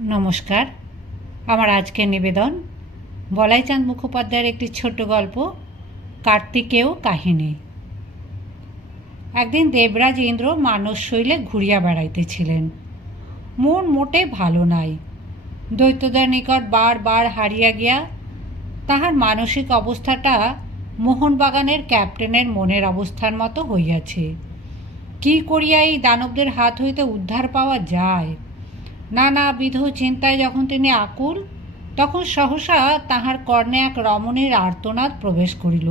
নমস্কার। আমার আজকের নিবেদন বলাইচাঁদ মুখোপাধ্যায়ের একটি ছোট্ট গল্প, কার্তিকেয় কাহিনী। একদিন দেবরাজ ইন্দ্র মানস শৈলে ঘুরিয়া বেড়াইতেছিলেন। মন মোটে ভালো নাই। দৈত্যদের নিকট বারবার হারিয়া গিয়া তাহার মানসিক অবস্থাটা মোহনবাগানের ক্যাপ্টেনের মনের অবস্থার মতো হইয়াছে। কি করিয়া এই দানবদের হাত হইতে উদ্ধার পাওয়া যায়? নানাবিধ চিন্তায় যখন তিনি আকুল, তখন সহসা তাহার কর্ণে এক রমণীর আর্তনাদ প্রবেশ করিল।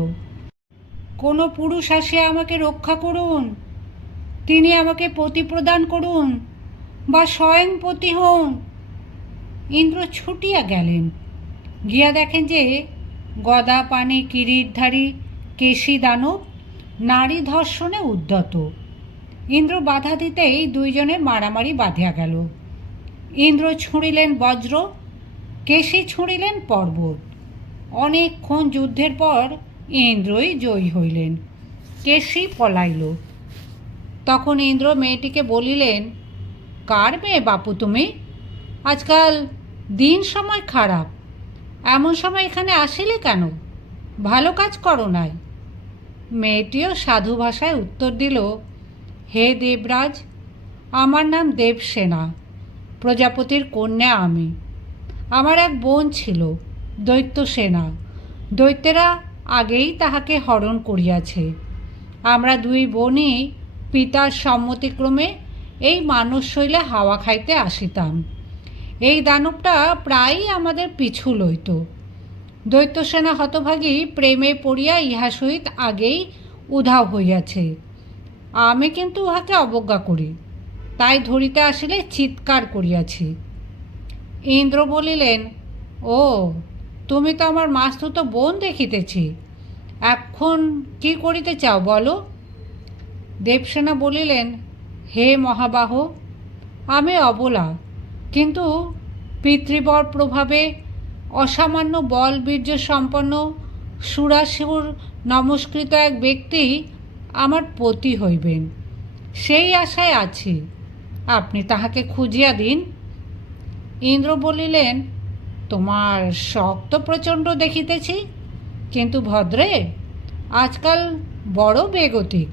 কোনো পুরুষ আসিয়া আমাকে রক্ষা করুন, তিনি আমাকে পতি প্রদান করুন বা স্বয়ং পতি হন। ইন্দ্র ছুটিয়া গেলেন। গিয়া দেখেন যে গদা পানি কিরিটধারী কেশী দানব নারী ধর্ষণে উদ্যত ইন্দ্র বাধা দিতেই দুইজনে মারামারি বাঁধিয়া গেল। ইন্দ্র ছুঁড়িলেন বজ্র, কেশী ছুঁড়িলেন পর্বত। অনেকক্ষণ যুদ্ধের পর ইন্দ্রই জয়ী হইলেন। কেশি পলাইল। তখন ইন্দ্র মেয়েটিকে বলিলেন, কার মেয়ে বাপু তুমি? আজকাল দিন সময় খারাপ। এমন সময় এখানে আসিলে কেন? ভালো কাজ করো নাই। মেয়েটিও সাধু ভাষায় উত্তর দিল, হে দেবরাজ, আমার নাম দেবসেনা। প্রজাপতির কন্যা আমি। আমার এক বোন ছিল, দৈত্য সেনা। দৈত্যেরা আগেই তাহাকে হরণ করিয়াছে। আমরা দুই বোনই পিতার সম্মতিক্রমে এই মানুষ শৈলে হাওয়া খাইতে আসিতাম। এই দানবটা প্রায়ই আমাদের পিছু লইত। দৈত্যসেনা হতভাগী প্রেমে পড়িয়া ইহা সহিত আগেই উধাও হইয়াছে। আমি কিন্তু উহাকে অবজ্ঞা করি। তাই ধরিতে আসিলে চিৎকার করিয়াছি। ইন্দ্র বলিলেন, ও, তুমি তো আমার মাস্তুত বোন দেখিতেছি। এখন কি করিতে চাও বলো? দেবসেনা বলিলেন, হে মহাবাহ, আমি অবলা, কিন্তু পিতৃবর প্রভাবে অসামান্য বল বীর্য সম্পন্ন সুরাসুর নমস্কৃত এক ব্যক্তি আমার পতি হইবেন। সেই আশায় আছি। আপনি তাহাকে খুঁজিয়া দিন। ইন্দ্র বলিলেন, তোমার শখ তো প্রচণ্ড দেখিতেছি, কিন্তু ভদ্রে, আজকাল বড় বেগতিক।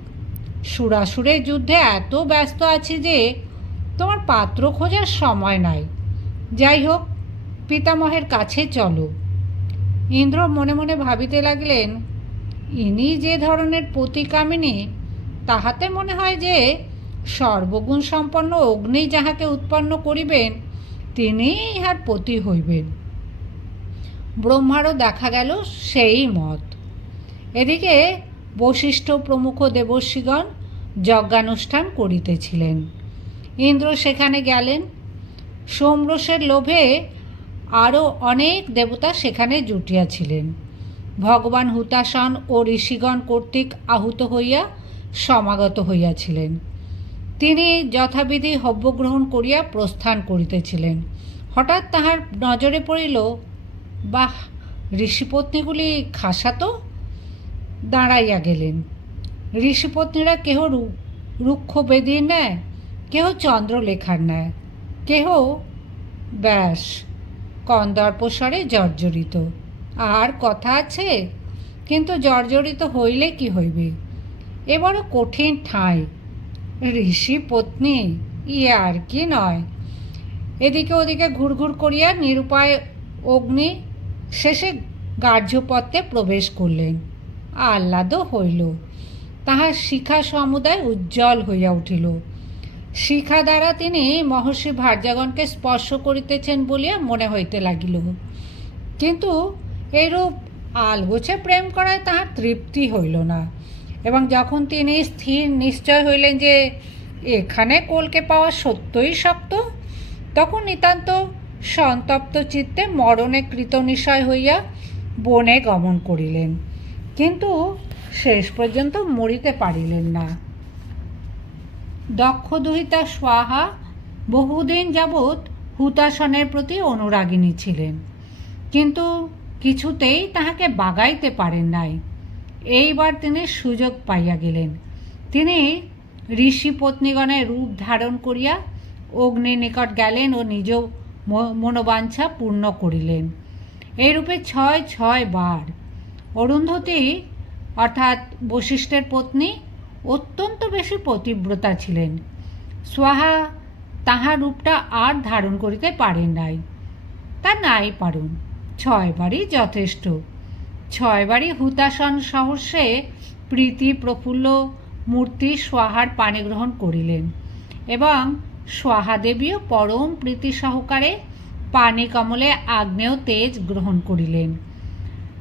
সুরাসুরের যুদ্ধে এত ব্যস্ত আছি যে, তোমার পাত্র খোঁজার সময় নাই। যাই হোক, পিতামহের কাছে চলো। ইন্দ্র মনে মনে ভাবিতে লাগলেন, ইনি যে ধরনের প্রতিকামিনী তাহাতে মনে হয় যে সর্বগুণ সম্পন্ন অগ্নি যাহাকে উৎপন্ন করিবেন তিনি ইহার পতি হইবেন। ব্রহ্মারও দেখা গেল সেই মত। এদিকে বশিষ্ঠ প্রমুখ দেবর্ষিগণ যজ্ঞানুষ্ঠান করিতেছিলেন। ইন্দ্র সেখানে গেলেন। সোমরসের লোভে আরও অনেক দেবতা সেখানে জুটিয়াছিলেন। ভগবান হুতাসন ও ঋষিগণ কর্তৃক আহুত হইয়া সমাগত হইয়াছিলেন। তিনি যথাবিধি হব্যগ্রহণ করিয়া প্রস্থান করিতেছিলেন। হঠাৎ তাহার নজরে পড়িল, বাহ, ঋষিপত্নীগুলি খাসা তো? দাঁড়াইয়া গেলেন। ঋষিপত্নীরা কেহ রুক্ষ বেদির নেয় কেহ চন্দ্রলেখার নেয় কেহ? ব্যাস, কন্দর্পস্বরে জর্জরিত। আর কথা আছে, কিন্তু জর্জরিত হইলে কি হইবে? এবারও কঠিন ঠাঁই। ঋষি পত্নী ইয়ে আর কি নয়। এদিকে ওদিকে ঘুরঘুর করিয়া নিরুপায় অগ্নি শেষে গার্হ্যপথে প্রবেশ করলেন। আহ্লাদও হইল। তাহার শিখা সমুদায় উজ্জ্বল হইয়া উঠিল। শিখা দ্বারা তিনি মহর্ষি ভার্যাগণকে স্পর্শ করিতেছেন বলিয়া মনে হইতে লাগিল। কিন্তু এরূপ আলগোছে প্রেম করায় তাহার তৃপ্তি হইল না। এবং যখন তিনি স্থির নিশ্চয় হইলেন যে এখানে কোলকে পাওয়া সত্যই শক্ত, তখন নিতান্ত সন্তপ্ত চিত্তে মরণে কৃতনিশয় হইয়া বনে গমন করিলেন। কিন্তু শেষ পর্যন্ত মরিতে পারিলেন না। দক্ষ দুহিতা স্বাহা বহুদিন যাবৎ হুতাসনের প্রতি অনুরাগিনী ছিলেন, কিন্তু কিছুতেই তাহাকে বাগাইতে পারেন নাই। এইবার তিনি সুযোগ পাইয়া গেলেন। তিনি ঋষি পত্নীগণের রূপ ধারণ করিয়া অগ্নির নিকট গেলেন ও নিজ মনোবাঞ্ছা পূর্ণ করিলেন। এইরূপে ছয় ছয় বার অরুন্ধতী, অর্থাৎ বশিষ্ঠের পত্নী, অত্যন্ত বেশি পতিব্রতা ছিলেন। সোহা তাহার রূপটা আর ধারণ করিতে পারেন নাই। তা নাই পারুন ছয়বারই যথেষ্ট। ছয়বারই হুতাসন সহস্যে প্রীতি প্রফুল্ল মূর্তি সোহার পানি গ্রহণ করিলেন এবং সোহাদেবীও পরম প্রীতি সহকারে পানি কমলে আগ্নেয় তেজ গ্রহণ করিলেন।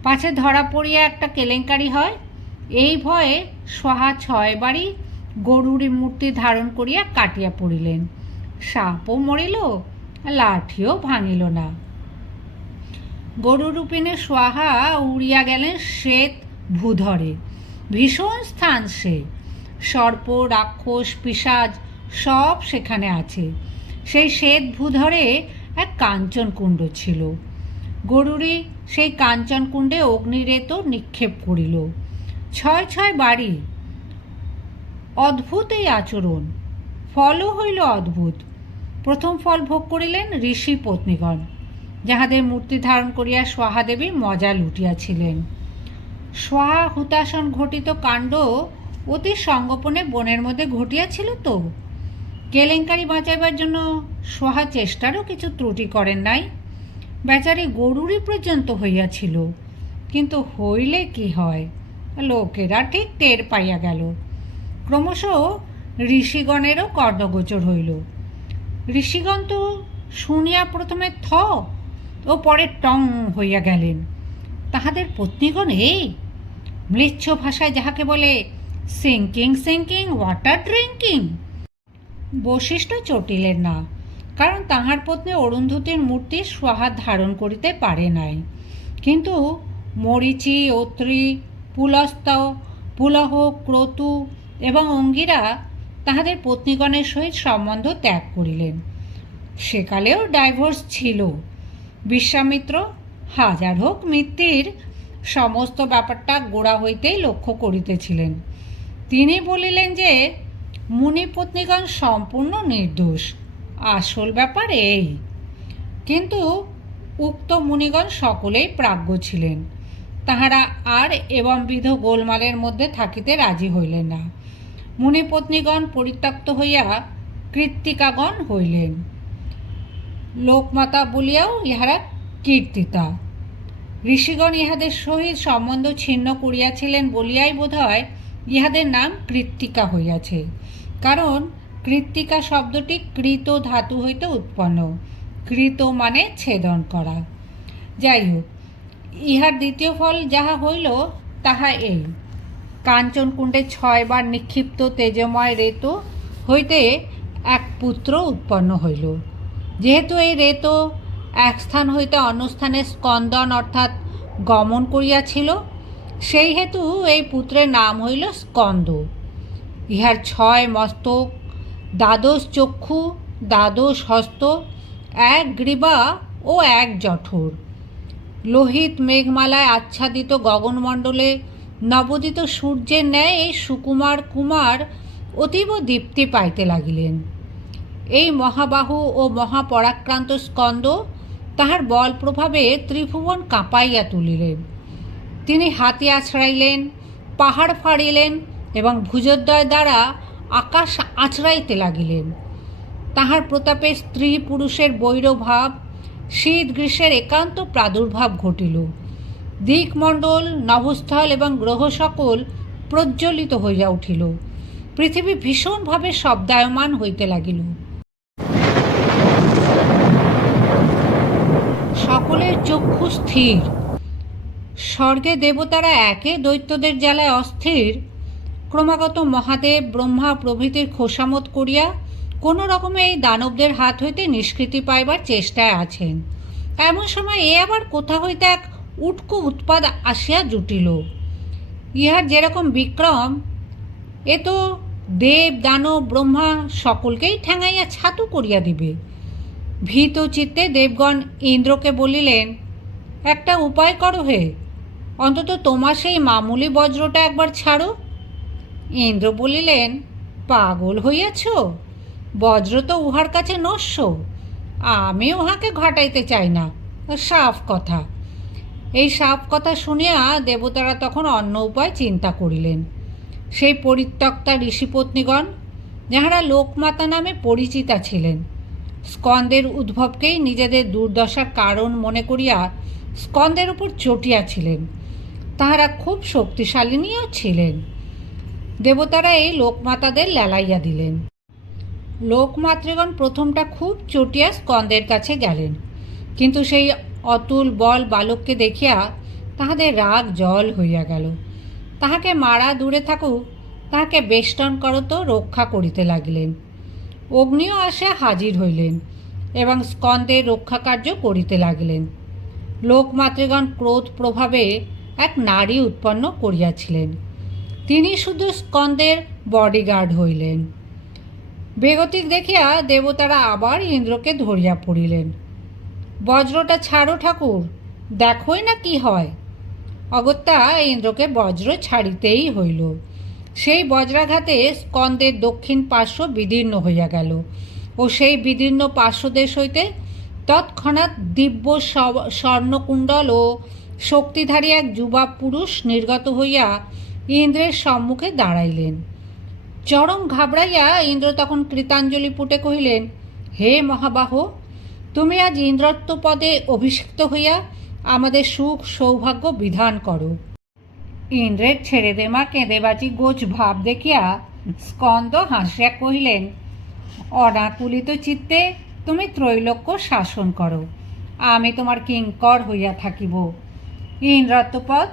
পাছে ধরা পড়িয়া একটা কেলেঙ্কারি হয়। এই ভয়ে সোহা ছয়বারই গরুরি মূর্তি ধারণ করিয়া কাটিয়া পড়িলেন। সাপও মরিল, লাঠিও ভাঙিল না। গরুরূপিণী সোহা উড়িয়া গেলেন শ্বেত ভূধরে। ভীষণ স্থান সে। সর্প, রাক্ষস, পিসাজ সব সেখানে আছে। সেই শ্বেত ভূধরে এক কাঞ্চন কুণ্ড ছিল। গরুরি সেই কাঞ্চন কুণ্ডে অগ্নিরেত নিক্ষেপ করিল। ছয় ছয় বাড়ি। অদ্ভুত এই আচরণ। ফলও হইল অদ্ভুত। প্রথম ফল ভোগ করিলেন ঋষি পত্নীগণ। যাহাদের মূর্তি ধারণ করিয়া সোহাদেবী মজা লুটিয়াছিলেন। সোহা হুতাসন ঘটিত কাণ্ড অতি সঙ্গোপনে বনের মধ্যে ঘটিয়াছিল তো? কেলেঙ্কারি বাঁচাইবার জন্য সোহা চেষ্টারও কিছু ত্রুটি করেন নাই। বেচারি গরুরই পর্যন্ত হইয়াছিল। কিন্তু হইলে কি হয়? লোকেরা ঠিক টের পাইয়া গেল। ক্রমশ ঋষিগণেরও কর্ণগোচর হইল। ঋষিগণ তো শুনিয়া প্রথমে থ ও পরে টং হইয়া গেলেন। তাহাদের পত্নীগণ এই মৃচ্ছ ভাষায় যাহাকে বলে সিঙ্কিং সিঙ্কিং ওয়াটার ড্রিঙ্কিং বৈশিষ্ট্য চটিলেন না, কারণ তাহার পত্নী অরুন্ধতির মূর্তি সোহাত ধারণ করিতে পারে নাই। কিন্তু মরিচি, অত্রি, পুলস্ত, পুলহ, ক্রতু এবং অঙ্গিরা তাহাদের পত্নীগণের সহিত সম্বন্ধ ত্যাগ করিলেন। সেকালেও ডাইভোর্স ছিল। বিশ্বামিত্র হাজার হোক, মিত্তির সমস্ত ব্যাপারটা গোড়া হইতেই লক্ষ্য করিতেছিলেন। তিনি বলিলেন যে মুনিপত্নীগণ সম্পূর্ণ নির্দোষ, আসল ব্যাপার এই। কিন্তু উক্ত মুনিগণ সকলেই প্রাজ্ঞ ছিলেন। তাহারা আর এবং বিধ গোলমালের মধ্যে থাকিতে রাজি হইলেন না। মুনিপত্নীগণ পরিত্যক্ত হইয়া কৃত্তিকাগণ হইলেন। লোকমাতা বলিয়াও ইহারা কীর্তিতা। ঋষিগণ ইহাদের সহিত সম্বন্ধ ছিন্ন করিয়াছিলেন বলিয়াই বোধহয় ইহাদের নাম কৃত্তিকা হইয়াছে। কারণ কৃত্তিকা শব্দটি কৃত ধাতু হইতে উৎপন্ন। কৃত মানে ছেদন করা। যাই হোক ইহার দ্বিতীয় ফল যাহা হইল তাহা এই। কাঞ্চনকুণ্ডে ছয়বার নিক্ষিপ্ত তেজময় রেতু হইতে এক পুত্র উৎপন্ন হইল। যেহেতু এই রেতো এক স্থান হইতে অন্য স্থানে স্কন্দন অর্থাৎ গমন করিয়াছিল, সেই হেতু এই পুত্রের নাম হইল স্কন্দ। ইহার ছয় মস্তক, দ্বাদশ চক্ষু, দ্বাদশ হস্ত, এক গ্রীবা ও এক জঠর। লোহিত মেঘমালায় আচ্ছাদিত গগনমণ্ডলে নবোদিত সূর্যের ন্যায় এই সুকুমার কুমার অতীব দীপ্তি পাইতে লাগিলেন। এই মহাবাহু ও মহাপরাক্রান্ত স্কন্দ তাহার বল প্রভাবে ত্রিভুবন কাঁপাইয়া তুলিলেন। তিনি হাতি আছড়াইলেন, পাহাড় ফাড়িলেন এবং ভুজোদ্দয় দ্বারা আকাশ আছড়াইতে লাগিলেন। তাহার প্রতাপে স্ত্রী পুরুষের বৈরভাব, শীত গ্রীষ্মের একান্ত প্রাদুর্ভাব ঘটিল। দিকমণ্ডল, নভস্থল এবং গ্রহ সকল প্রজ্বলিত হইয়া উঠিল। পৃথিবী ভীষণভাবে শব্দায়মান হইতে লাগিল। সকলের চক্ষু স্থির। স্বর্গে দেবতারা একে, দৈত্যদের জ্বালায় অস্থির। ক্রমাগত মহাদেব ব্রহ্মা প্রভৃতির খোসামত করিয়া কোনো রকমে এই দানবদের হাত হইতে নিষ্কৃতি পাইবার চেষ্টায় আছেন। এমন সময় এ আবার কোথা হইতে এক উটকো উৎপাদ আসিয়া জুটিল। ইহার যেরকম বিক্রম, এ তো দেব, দানব, ব্রহ্মা সকলকেই ঠ্যাঙাইয়া ছাতু করিয়া দিবে। ভীত চিত্তে দেবগণ ইন্দ্রকে বলিলেন, একটা উপায় করো হে, অন্তত তোমার সেই মামুলি বজ্রটা একবার ছাড়ো। ইন্দ্র বলিলেন, পাগল হইয়াছ? বজ্র তো উহার কাছে নস্য, আমি উহাকে ঘটাইতে চাই না। সাফ কথা। এই সাফ কথা শুনিয়া দেবতারা তখন অন্য উপায় চিন্তা করিলেন। সেই পরিত্যক্তা ঋষিপত্নীগণ, যাহারা লোকমাতা নামে পরিচিতা ছিলেন স্কন্দের উদ্ভবকেই নিজেদের দুর্দশার কারণ মনে করিয়া স্কন্দের উপর চটিয়াছিলেন তাহারা খুব শক্তিশালিনীও ছিলেন। দেবতারা এই লোকমাতাদের লেলাইয়া দিলেন। লোকমাতৃগণ প্রথমটা খুব চটিয়া স্কন্দের কাছে গেলেন। কিন্তু সেই অতুল বল বালককে দেখিয়া তাহাদের রাগ জল হইয়া গেল। তাহাকে মারা দূরে থাকুক, তাহাকে বেষ্টন করত, রক্ষা করিতে লাগিলেন। অগ্নিও আসিয়া হাজির হইলেন এবং স্কন্দের রক্ষা কার্য করিতে লাগিলেন। লোকমাতৃগণ ক্রোধ প্রভাবে এক নারী উৎপন্ন করিয়াছিলেন। তিনি শুধু স্কন্দের বডিগার্ড হইলেন। বেগতিক দেখিয়া দেবতারা আবার ইন্দ্রকে ধরিয়া পড়িলেন। বজ্রটা ছাড়ো ঠাকুর, দেখোই না কি হয়। অগত্যা ইন্দ্রকে বজ্র ছাড়িতেই হইল। সেই বজ্রাঘাতে স্কন্দের দক্ষিণ পার্শ্ব বিদীর্ণ হইয়া গেল। ও সেই বিদীর্ণ পার্শ্বদেশ হইতে তৎক্ষণাৎ দিব্য স্বর্ণকুণ্ডল ও শক্তিধারী এক যুবা পুরুষ নির্গত হইয়া ইন্দ্রের সম্মুখে দাঁড়াইলেন। চরম ঘাবড়াইয়া ইন্দ্র তখন কৃতাঞ্জলি পুটে কহিলেন, হে মহাবাহ, তুমি আজ ইন্দ্রত্ব পদে অভিষিক্ত হইয়া আমাদের সুখ সৌভাগ্য বিধান করো। ইন্দ্রের ছেড়ে দে দেমা কেঁদেবাজি গোছ ভাব দেখিয়া স্কন্দ হাসিয়া কহিলেন, অনাকুলিত চিত্তে তুমি ত্রৈলোক্য শাসন করো। আমি তোমার কিঙ্কর হইয়া থাকিব। ইন্দ্রত্বপদ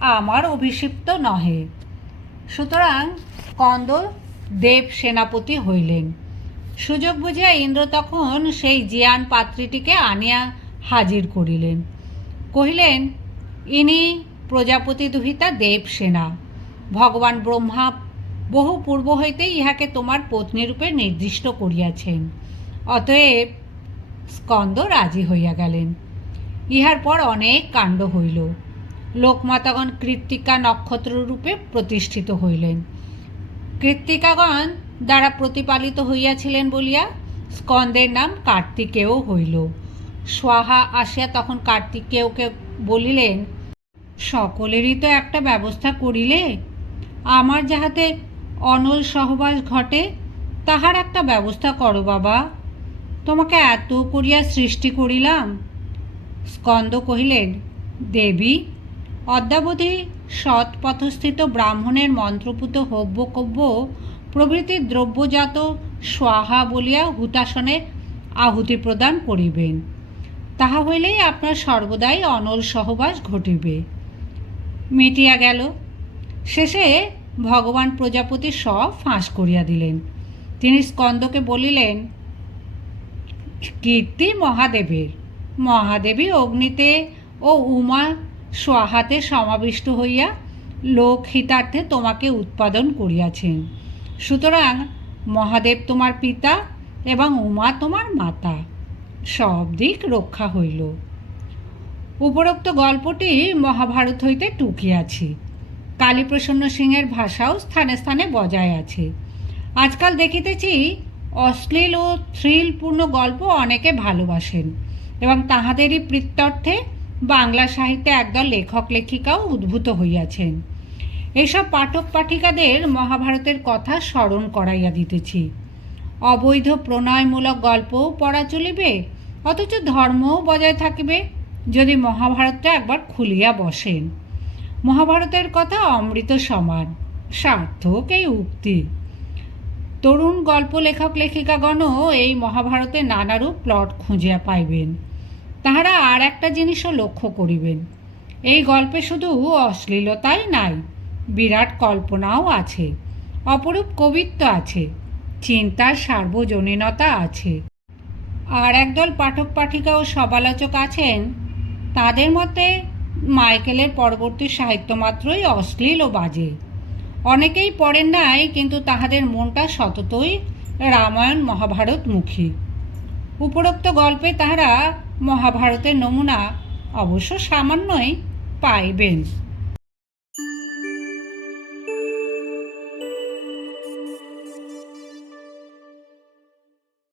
আমার অভিষিপ্ত নহে। সুতরাং স্কন্দ দেব সেনাপতি হইলেন। সুযোগ বুঝিয়া ইন্দ্র তখন সেই জিয়ান পাত্রীটিকে আনিয়া হাজির করিলেন। কহিলেন, ইনি প্রজাপতি দুহিতা দেবসেনা ভগবান ব্রহ্মা বহু পূর্ব হইতে ইহাকে তোমার পত্নীরূপে নির্দিষ্ট করিয়াছেন। অতএব স্কন্দ রাজি হইয়া গেলেন। ইহার পর অনেক কাণ্ড হইল। লোকমাতাগণ কৃত্তিকা নক্ষত্ররূপে প্রতিষ্ঠিত হইলেন। কৃত্তিকাগণ দ্বারা প্রতিপালিত হইয়াছিলেন বলিয়া স্কন্দের নাম কার্তিকেয় হইল। স্বাহা আসিয়া তখন কার্তিকেয়কে বলিলেন সকলেরই তো একটা ব্যবস্থা করিলে? আমার যাহাতে অনল সহবাস ঘটে, তাহার একটা ব্যবস্থা করো বাবা। তোমাকে এত করিয়া সৃষ্টি করিলাম। স্কন্দ কহিলেন, দেবী, অদ্যাবধি সৎ পথস্থিত ব্রাহ্মণের মন্ত্রপুত হব্যকব্য প্রভৃতি দ্রব্যজাত স্বাহা বলিয়া হুতাসনে আহুতি প্রদান করিবেন। তাহা হইলেই আপনার সর্বদাই অনল সহবাস ঘটিবে। মিটিয়া গেল। শেষে ভগবান প্রজাপতি সব ফাঁস করিয়া দিলেন। তিনি স্কন্দকে বলিলেন, কীর্তি মহাদেবের। মহাদেবী অগ্নিতে ও উমা স্বাহাতে সমাবিষ্ট হইয়া লোকহিতার্থে তোমাকে উৎপাদন করিয়াছেন। সুতরাং মহাদেব তোমার পিতা এবং উমা তোমার মাতা। সব দিক রক্ষা হইল। উপরোক্ত গল্পটি মহাভারত হইতে টুকিয়াছি কালীপ্রসন্ন সিংহের ভাষাও স্থানে স্থানে বজায় আছে। আজকাল দেখিতেছি অশ্লীল ও থ্রিলপূর্ণ গল্প অনেকে ভালোবাসেন এবং তাহাদেরই প্রত্যর্থে বাংলা সাহিত্যে একদল লেখক, লেখিকাও উদ্ভূত হইয়াছেন। এইসব পাঠক, পাঠিকাদের মহাভারতের কথা স্মরণ করাইয়া দিতেছি। অবৈধ প্রণয়মূলক গল্পও পড়া চলিবে, অথচ ধর্মও বজায় থাকিবে। যদি মহাভারতটা একবার খুলিয়া বসেন। মহাভারতের কথা অমৃত সমান, সার্থক এই উক্তি। তরুণ গল্প লেখক লেখিকাগণও এই মহাভারতে নানারূপ প্লট খুঁজিয়া পাইবেন। তাহারা আর একটা জিনিসও লক্ষ্য করিবেন। এই গল্পে শুধু অশ্লীলতাই নাই, বিরাট কল্পনাও আছে, অপরূপ কবিত্ব আছে, চিন্তার সার্বজনীনতা আছে। আর একদল পাঠক পাঠিকা ও সমালোচক আছেন তাদের মতে মাইকেলের পরবর্তী সাহিত্য মাত্রই অশ্লীল ও বাজে। অনেকেই পড়েন নাই, কিন্তু তাহাদের মনটা সততই রামায়ণ মহাভারত মুখী উপরোক্ত গল্পে তাহারা মহাভারতের নমুনা অবশ্য সামান্যই পাইবেন।